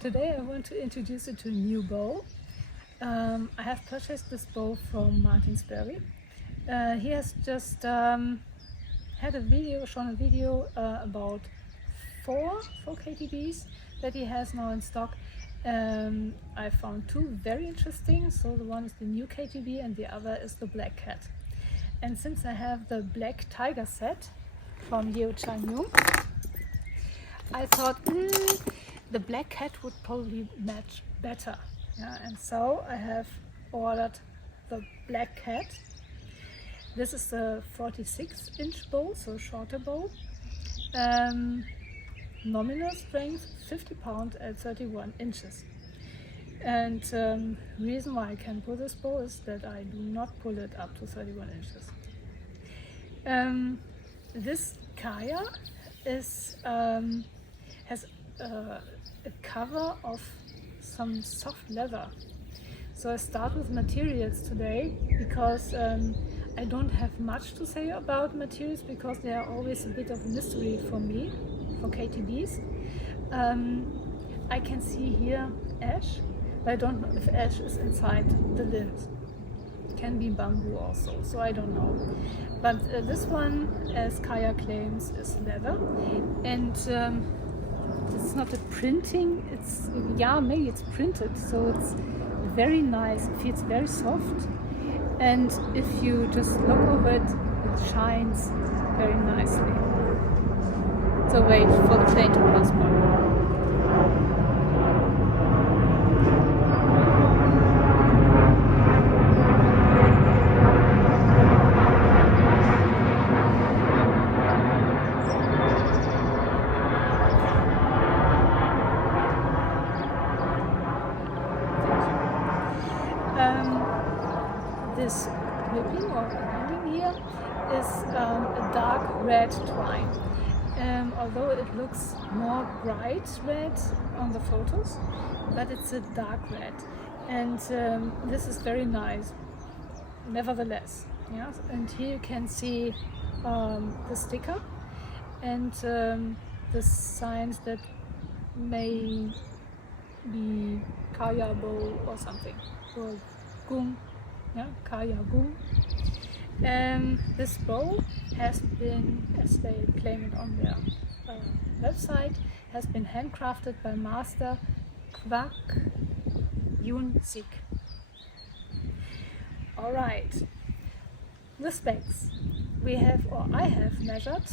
Today I want to introduce you to a new bow. I have purchased this bow from Martin Spörri. He has just shown a video about four KTBs that he has now in stock. I found two very interesting. So the one is the new KTB and the other is the black cat. And since I have the black tiger set from Yeochang Yun, I thought the black cat would probably match better. Yeah, and so I have ordered the black cat. This is a 46-inch bow, so shorter bow. Nominal strength 50 pounds at 31 inches. And reason why I can pull this bow is that I do not pull it up to 31 inches. This Kaya has a cover of some soft leather. So I start with materials today because I don't have much to say about materials because they are always a bit of a mystery for me, for KTBs. I can see here ash, but I don't know if ash is inside the lint. It can be bamboo also, so I don't know. But this one, as Kaya claims, is leather, and it's not a printing. Maybe it's printed, so it's very nice. It feels very soft, and if you just look over it, it shines very nicely. So wait for the plane to pass by. This clipping or ending here is a dark red twine. Although it looks more bright red on the photos, but it's a dark red, and this is very nice nevertheless. Yeah? And here you can see the sticker and the signs that may be Kaya bow or something, or Gung. Yeah, Kaya Gung. This bow has been, as they claim it on their website, has been handcrafted by master Kaya Gung. Alright, the specs. I have measured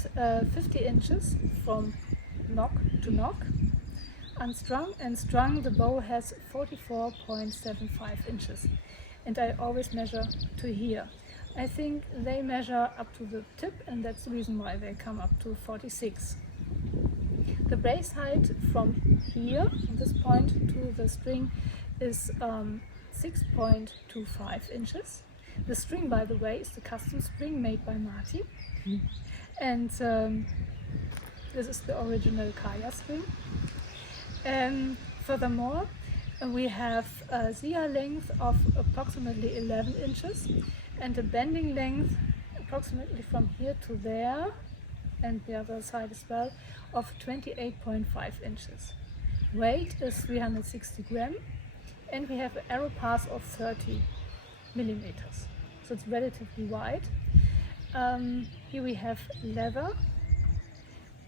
50 inches from nock to nock. Unstrung and strung, the bow has 44.75 inches. And I always measure to here. I think they measure up to the tip, and that's the reason why they come up to 46. The brace height from here, from this point to the string, is 6.25 inches. The string, by the way, is the custom string made by Martin. And this is the original Kaya string. Furthermore, we have a zia length of approximately 11 inches and a bending length approximately from here to there and the other side as well of 28.5 inches. Weight is 360 grams and we have an arrow pass of 30 millimeters. So it's relatively wide. Here we have leather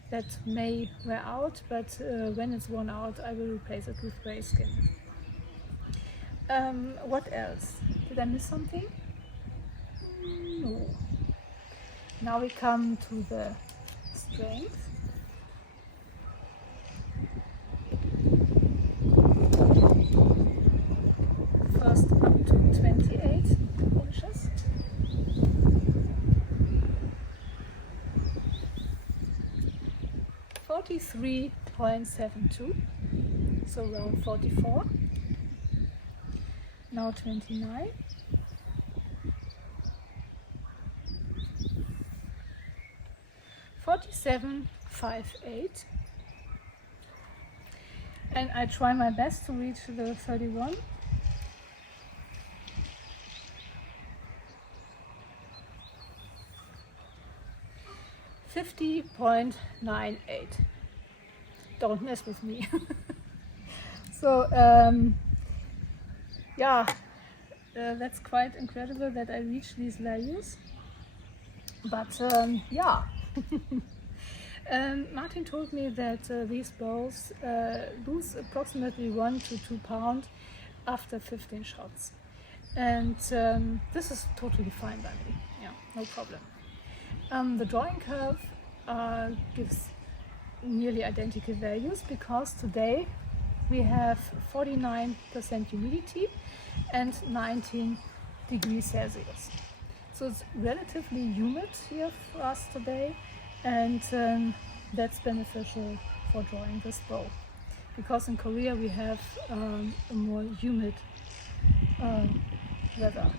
that may wear out, but when it's worn out I will replace it with grey skin. What else? Did I miss something? No. Now we come to the strength. First up to 28 inches. .72, so around 44. Now 29. 47.58. And I try my best to reach the 31. 50.98. Don't mess with me. So yeah, that's quite incredible that I reached these values. But yeah, Martin told me that these bows lose approximately 1 to 2 pounds after 15 shots. And this is totally fine by me, yeah, no problem. The drawing curve gives nearly identical values because today we have 49% humidity and 19 degrees Celsius. So it's relatively humid here for us today, and that's beneficial for drawing this bow because in Korea we have a more humid weather.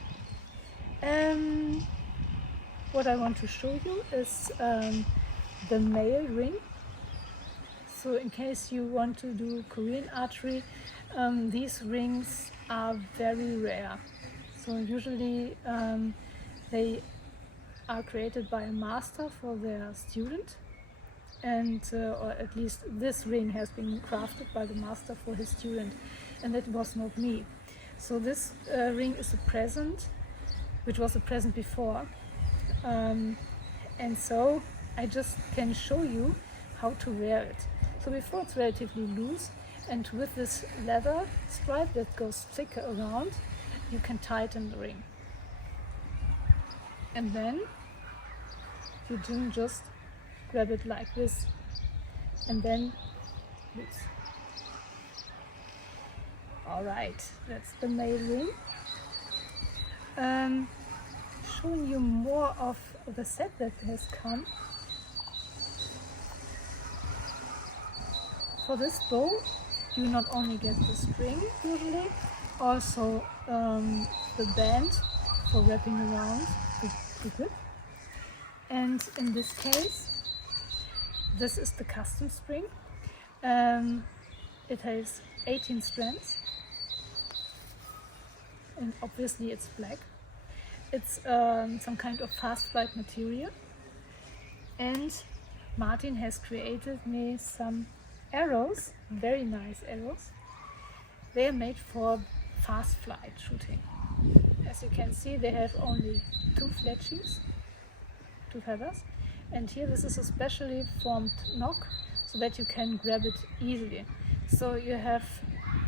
What I want to show you is the male ring. So in case you want to do Korean archery, these rings are very rare. So usually they are created by a master for their student, and or at least this ring has been crafted by the master for his student, and that was not me. So this ring is a present, which was a present before, and so I just can show you how to wear it. So before it's relatively loose, and with this leather stripe that goes thicker around, you can tighten the ring. And then you do just grab it like this and then loose. Alright, that's the male ring. Showing you more of the set that has come. For this bow, you not only get the string usually, also the band for wrapping around the grip. And in this case, this is the custom string. It has 18 strands, and obviously it's black. It's some kind of fast flight material, and Martin has created me some arrows, very nice arrows. They are made for fast flight shooting. As you can see, they have only 2 fletchings, 2 feathers, and here this is a specially formed nock so that you can grab it easily. So you have,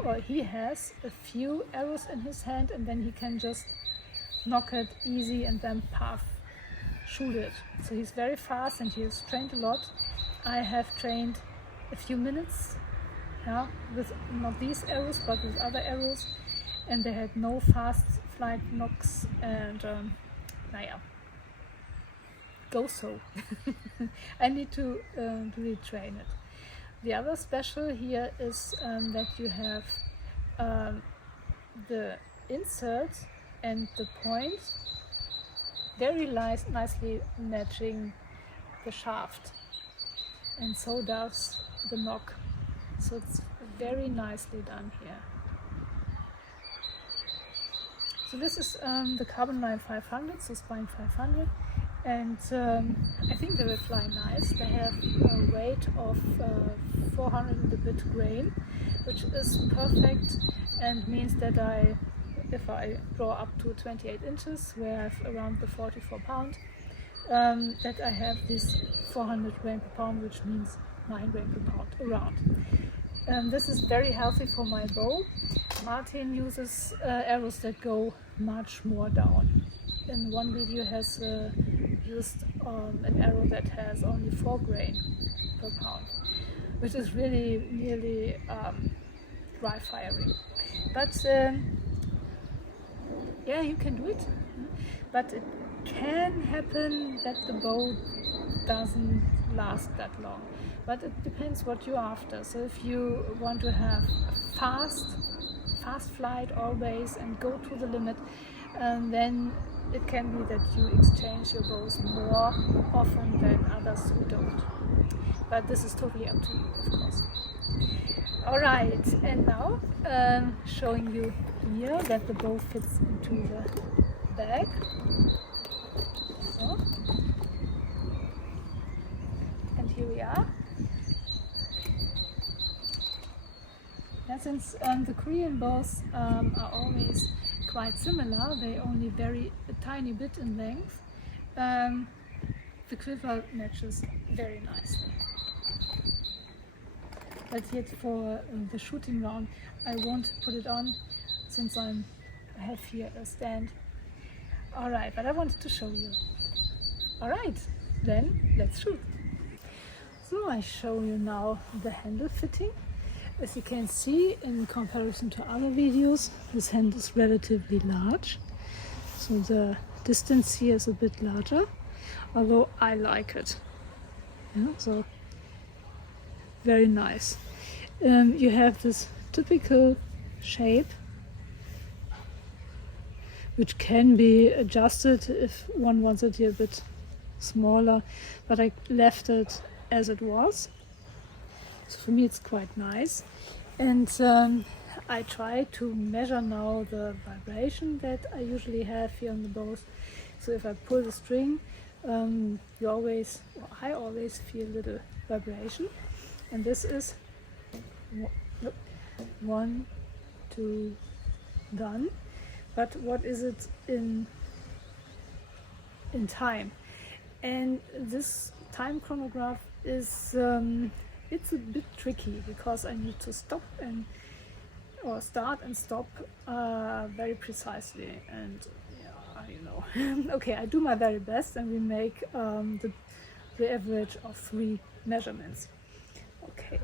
or he has, a few arrows in his hand, and then he can just knock it easy and then puff, shoot it. So he's very fast and he has trained a lot. I have trained a few minutes, yeah, with not these arrows but with other arrows, and they had no fast flight knocks, and naja, go so. I need to retrain it. The other special here is that you have the insert and the point very nicely matching the shaft, and so does the nock. So it's very nicely done here. So this is the Carbon Line 500, so Spine 500, and I think they will fly nice. They have a weight of 400 and a bit grain, which is perfect and means that if I draw up to 28 inches, where I have around the 44 pound, that I have this 400 grain per pound, which means 9 grain per pound around. This is very healthy for my bow. Martin uses arrows that go much more down. In one video has used an arrow that has only 4 grain per pound, which is really nearly dry firing. But yeah, you can do it, but it can happen that the bow doesn't last that long. But it depends what you're after. So if you want to have fast flight always and go to the limit, then it can be that you exchange your bows more often than others who don't. But this is totally up to you, of course. Alright, and now showing you here that the bow fits into the bag. So. And here we are. Yeah, since the Korean bows are always quite similar, they only vary a tiny bit in length, the quiver matches very nicely. But yet for the shooting round I won't put it on since I have here a stand. Alright, but I wanted to show you. Alright, then let's shoot. So I show you now the handle fitting. As you can see, in comparison to other videos, this handle is relatively large. So the distance here is a bit larger, although I like it. Yeah, so very nice. You have this typical shape, which can be adjusted if one wants it here a bit smaller, but I left it as it was. So for me it's quite nice. And I try to measure now the vibration that I usually have here on the bows. So if I pull the string, I always feel a little vibration. And this is 1, 2, done. But what is it in time? And this time chronograph is it's a bit tricky because I need to stop or start and stop very precisely, and yeah, you know. Okay, I do my very best, and we make the average of 3 measurements. Okay.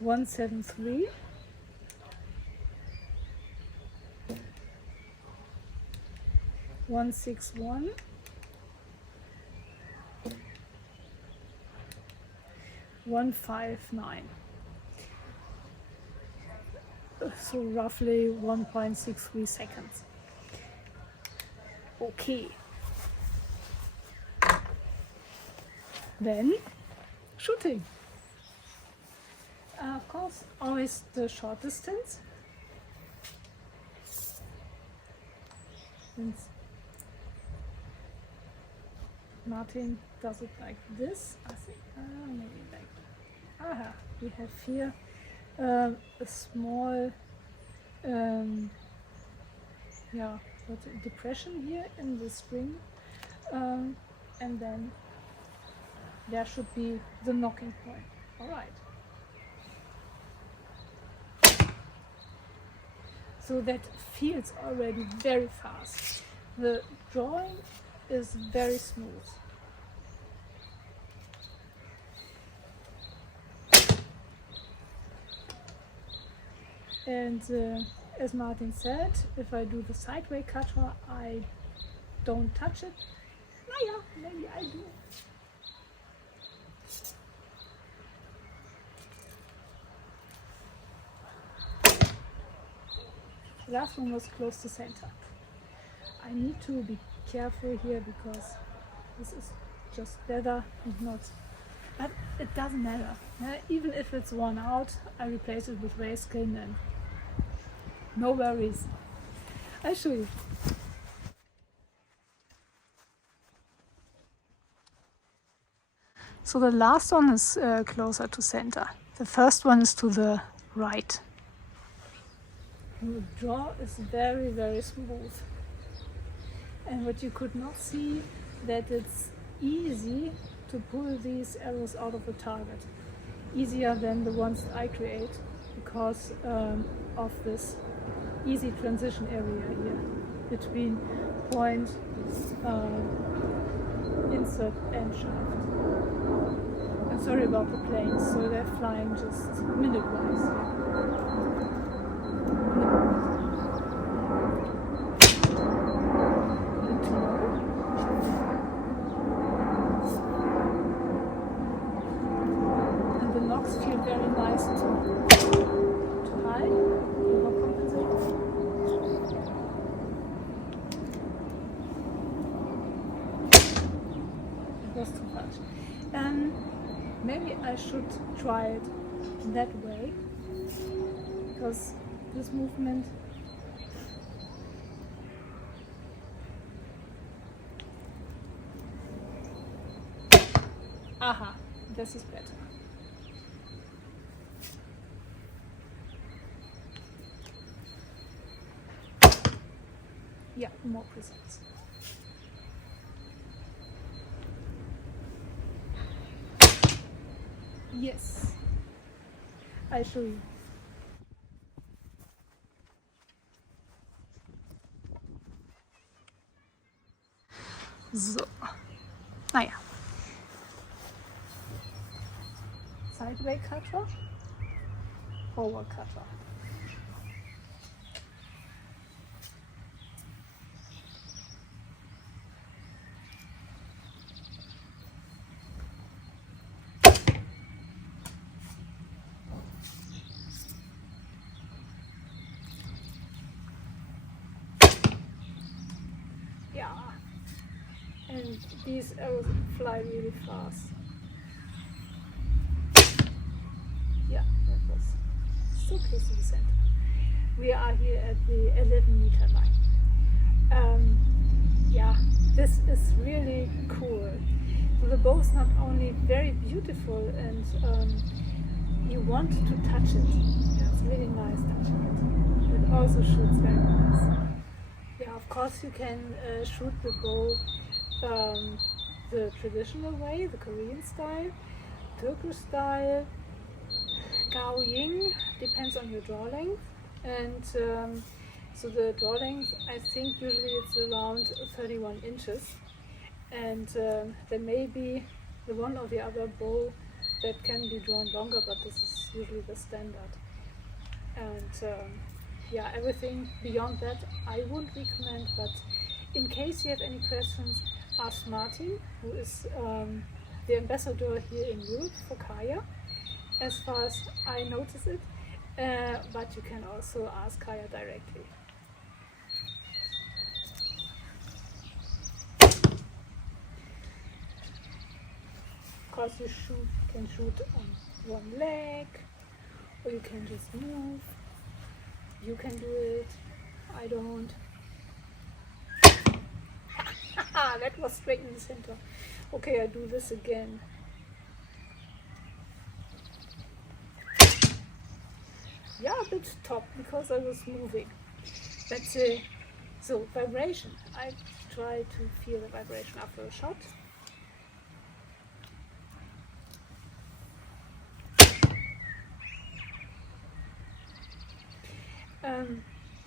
173. 161. 159. So roughly 1.63 seconds. Okay. Then shooting. Of course, always the short distance. Since Martin does it like this, I think, maybe like that. Aha, we have here a small depression here in the string, and then there should be the knocking point. All right. So that feels already very fast. The drawing is very smooth. And as Martin said, if I do the sideway cutter, I don't touch it. Naja, maybe I do. The last one was close to center. I need to be careful here because this is just leather and not, but it doesn't matter. Even if it's worn out, I replace it with railskin and no worries. I'll show you. So the last one is closer to center. The first one is to the right. The draw is very, very smooth. And what you could not see, that it's easy to pull these arrows out of the target. Easier than the ones I create because of this easy transition area here between point, insert and shaft. I'm sorry about the planes, so they're flying just minute-wise. Feel very nice to hide, overcompensate. It was too much. Maybe I should try it that way, because this movement aha, this is better. yeah, more precise. Yes, I'll show you. So, naja. Sideway cutter, forward cutter. Yeah, and these arrows fly really fast. Yeah, that was so close to the center. We are here at the 11-meter line. Yeah, this is really cool. So the bow is not only very beautiful and you want to touch it. Yeah, it's really nice touching it. It also shoots very nice. Yeah, of course you can shoot the bow the traditional way, the Korean style, Turkish style, Kaya Gung, depends on your draw length. And so the draw length, I think usually it's around 31 inches. And there may be the one or the other bow that can be drawn longer, but this is usually the standard. And yeah, everything beyond that I wouldn't recommend, but in case you have any questions, ask Martin, who is the ambassador here in Europe for Kaya, as far as I notice it, but you can also ask Kaya directly. Of course you can shoot on one leg, or you can just move. You can do it, I don't. That was straight in the center. Okay, I do this again. Yeah, a bit top because I was moving. But so vibration. I try to feel the vibration after a shot.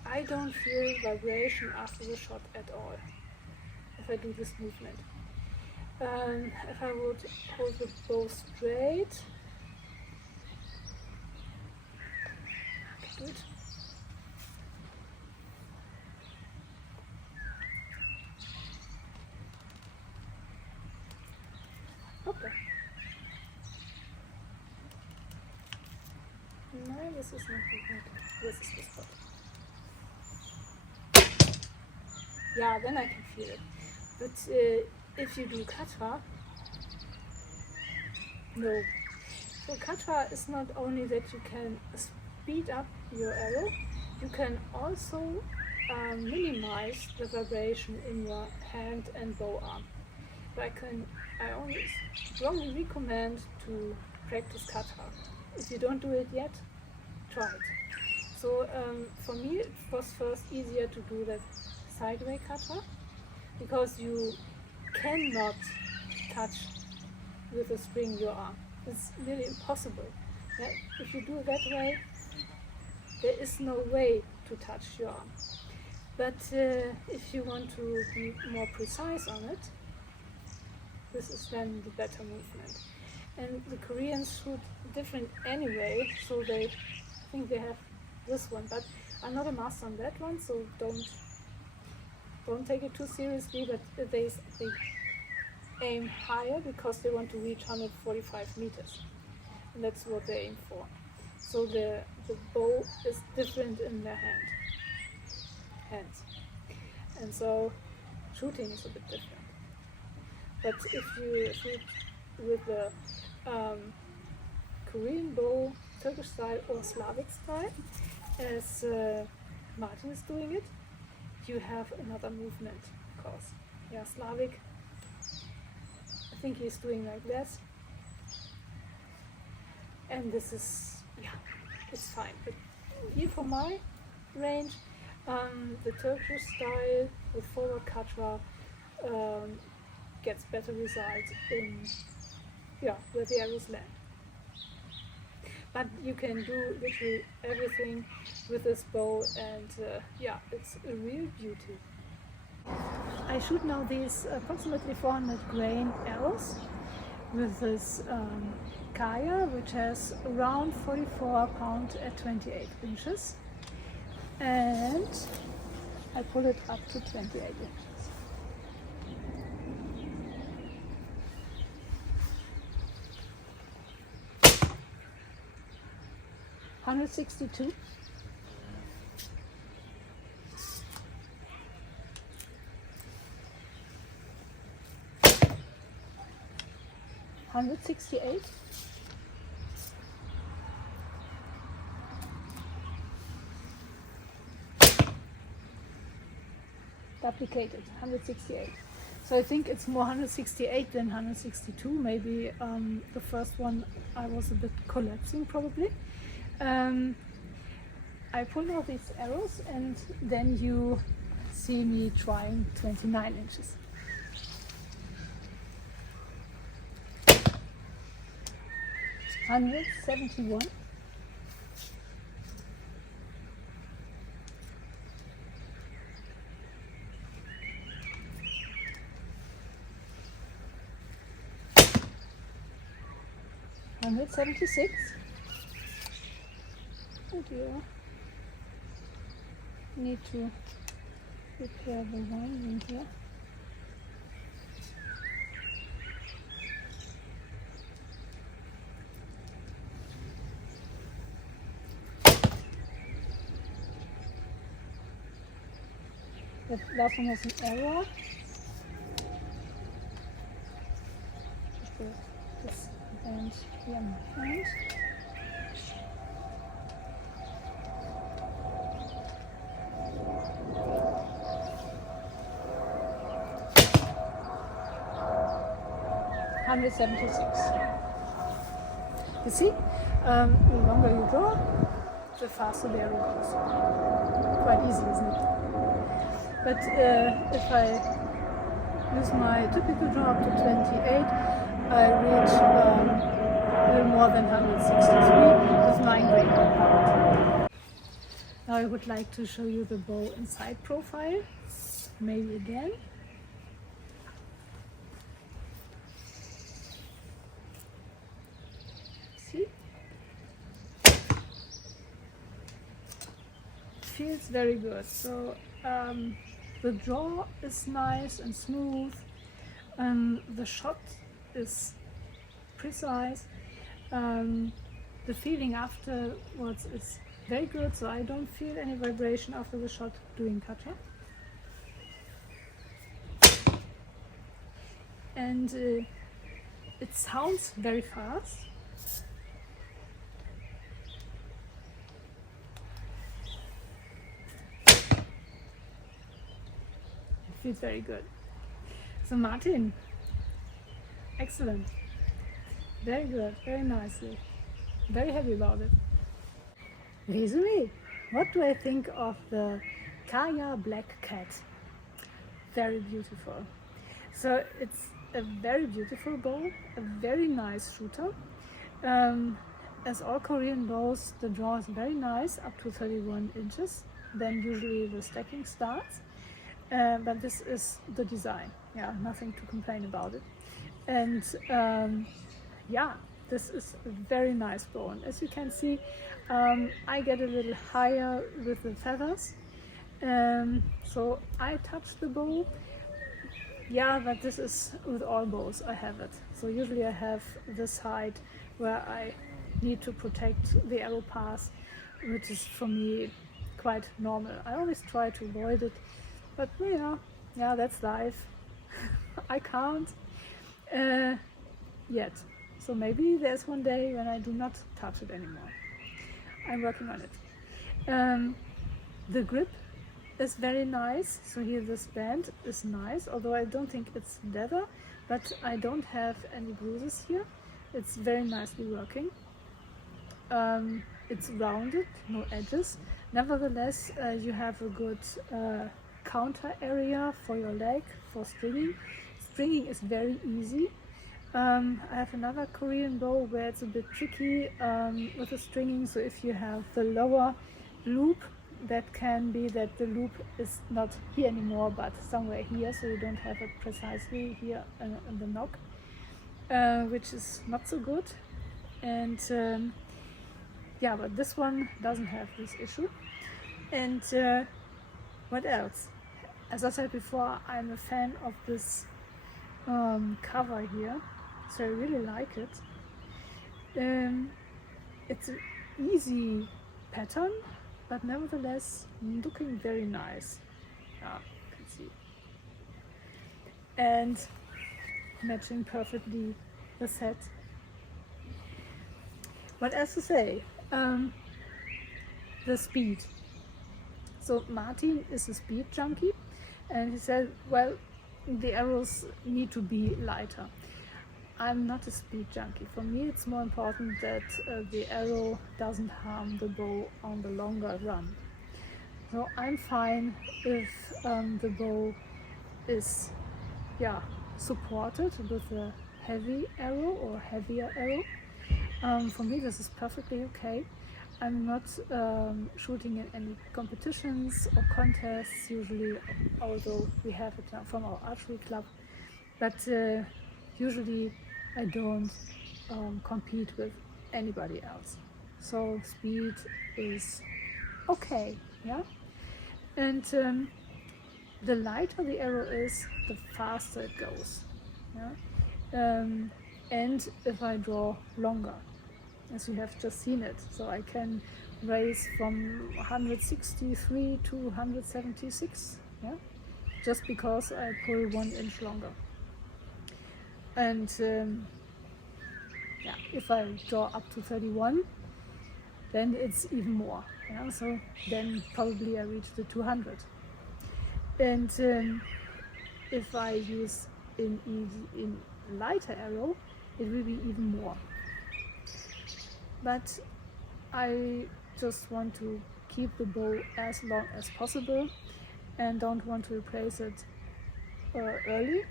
I don't feel vibration after the shot at all if I do this movement. If I would hold the bow straight, I can do it. Okay. No, this is not good. This is the spot. Yeah, then I can feel it. But if you do kata, no. So kata is not only that you can speed up your arrow, you can also minimize the vibration in your hand and bow arm. I only strongly recommend to practice kata. If you don't do it yet, try it. So for me it was first easier to do that sideway kata, because you cannot touch with a string your arm. It's really impossible. Yeah? If you do it that way, there is no way to touch your arm. But if you want to be more precise on it, this is then the better movement. And the Koreans shoot different anyway, so I think they have this one. But I'm not a master on that one, so don't take it too seriously. But they aim higher because they want to reach 145 meters, and that's what they aim for. So the bow is different in their hands, and so shooting is a bit different. But if you shoot with the Korean bow, Turkish style or Slavic style, as Martin is doing it, you have another movement, of course. Yeah, Slavic, I think he's doing like that. And this is, yeah, it's fine. But here for my range, The Turkish style with forward katra gets better results in where the arrows land. But you can do literally everything with this bow, and it's a real beauty. I shoot now these approximately 400 grain arrows with this Kaya, which has around 44 pounds at 28 inches, and I pull it up to 28 inches. $162. $168. Duplicated, 168. So I think it's more 168 than 162. Maybe the first one I was a bit collapsing probably. I pulled out these arrows, and then you see me trying 29 inches. $171. $176. Oh dear. Need to repair the winding here. The last one was an error. Just put this band here in my hand. $176. You see, the longer you draw, the faster the arrow goes. Quite easy, isn't it? But if I use my typical draw up to 28, I reach a little more than 163 with 9 grain. Now I would like to show you the bow inside profile, maybe again. See? Feels very good. So the draw is nice and smooth, the shot is precise, the feeling afterwards is very good, so I don't feel any vibration after the shot doing katra. And it sounds very fast. Feels very good. So Martin, excellent, very good, very nicely, very happy about it. Résumé, what do I think of the Kaya Black Cat? Very beautiful. So it's a very beautiful bow, a very nice shooter. As all Korean bows, the draw is very nice, up to 31 inches. Then usually the stacking starts. But this is the design, nothing to complain about it. And this is a very nice bow, and as you can see, I get a little higher with the feathers, so I touch the bow, but this is with all bows I have it. So usually I have this height where I need to protect the arrow path, which is for me quite normal. I always try to avoid it. But that's life. I can't yet. So maybe there's one day when I do not touch it anymore. I'm working on it. The grip is very nice. So here this band is nice, although I don't think it's leather, but I don't have any bruises here. It's very nicely working. It's rounded, no edges. Nevertheless, you have a good counter area for your leg for stringing. Stringing is very easy. I have another Korean bow where it's a bit tricky with the stringing. So if you have the lower loop, that can be that the loop is not here anymore but somewhere here, so you don't have it precisely here in the nock, which is not so good. And yeah, but this one doesn't have this issue. And what else? As I said before, I'm a fan of this cover here, so I really like it. It's an easy pattern, but nevertheless looking very nice. Yeah, you can see. And matching perfectly the set. What else to say? The speed. So Martin is a speed junkie, and he said, well, the arrows need to be lighter. I'm not a speed junkie. For me it's more important that the arrow doesn't harm the bow on the longer run. So I'm fine if the bow is supported with a heavy arrow or heavier arrow. For me this is perfectly okay. I'm not shooting in any competitions or contests usually, although we have it from our archery club, but usually I don't compete with anybody else. So speed is okay, yeah. And the lighter the arrow is, the faster it goes, yeah. And if I draw longer, as you have just seen it, so I can raise from 163 to 176, yeah, just because I pull 1 inch longer. And if I draw up to 31, then it's even more. Yeah? So then probably I reach the 200. And if I use in lighter arrow, it will be even more. But I just want to keep the bow as long as possible and don't want to replace it early.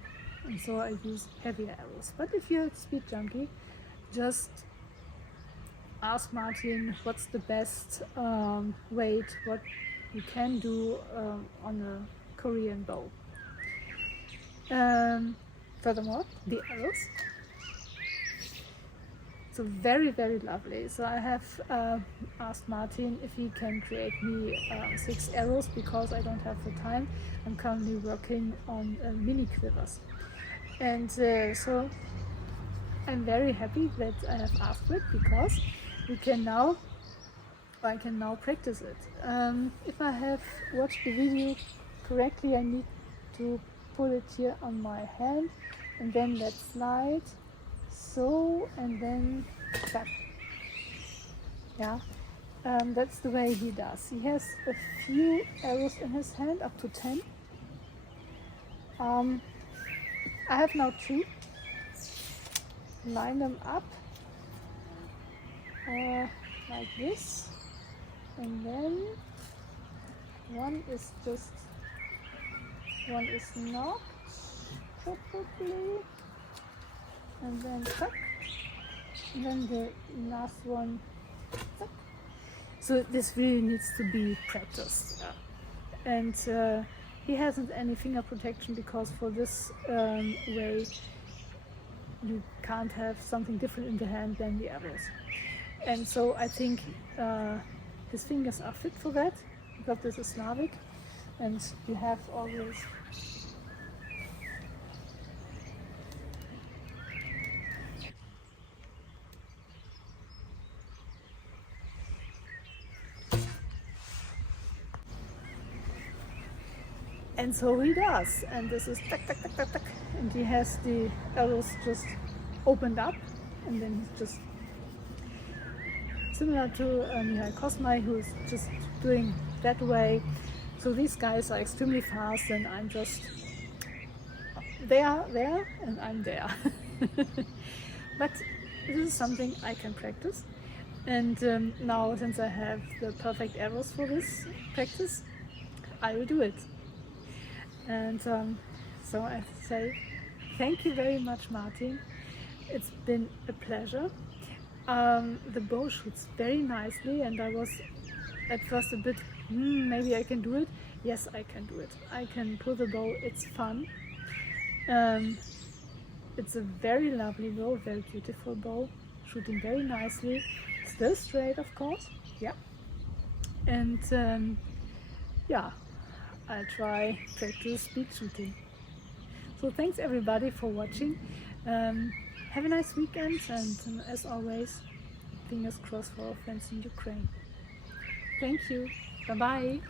And so I use heavier arrows. But if you're a speed junkie, just ask Martin what's the best weight, what you can do on a Korean bow. Furthermore, the arrows. So very, very lovely. So I have asked Martin if he can create me 6 arrows because I don't have the time. I'm currently working on mini quivers. And so I'm very happy that I have asked it because I can now practice it. If I have watched the video correctly, I need to put it here on my hand and then let slide, so, and then back. Yeah, that's the way he does. He has a few arrows in his hand, up to 10. I have now 2. Line them up like this, and then one is knocked probably, and then tuck, and then the last one tuck. So this really needs to be practiced, and he hasn't any finger protection because for this way you can't have something different in the hand than the others. And so I think his fingers are fit for that, because this is Slavic, and you have always and so he does, and this is tuck, tuck, tuck, tuck, tuck, and he has the arrows just opened up, and then he's just similar to Mihail Kosmai, who's just doing that way. So these guys are extremely fast, and I'm just there, and I'm there. But this is something I can practice, And now, since I have the perfect arrows for this practice, I will do it. And so I say thank you very much, Martin. It's been a pleasure. The bow shoots very nicely, and I was at first a bit, maybe I can do it. Yes, I can do it. I can pull the bow, it's fun. It's a very lovely bow, very beautiful bow, shooting very nicely. Still straight, of course, yeah. And yeah, I'll try practice speed shooting. So thanks everybody for watching. Have a nice weekend, and as always, fingers crossed for our friends in Ukraine. Thank you. Bye bye.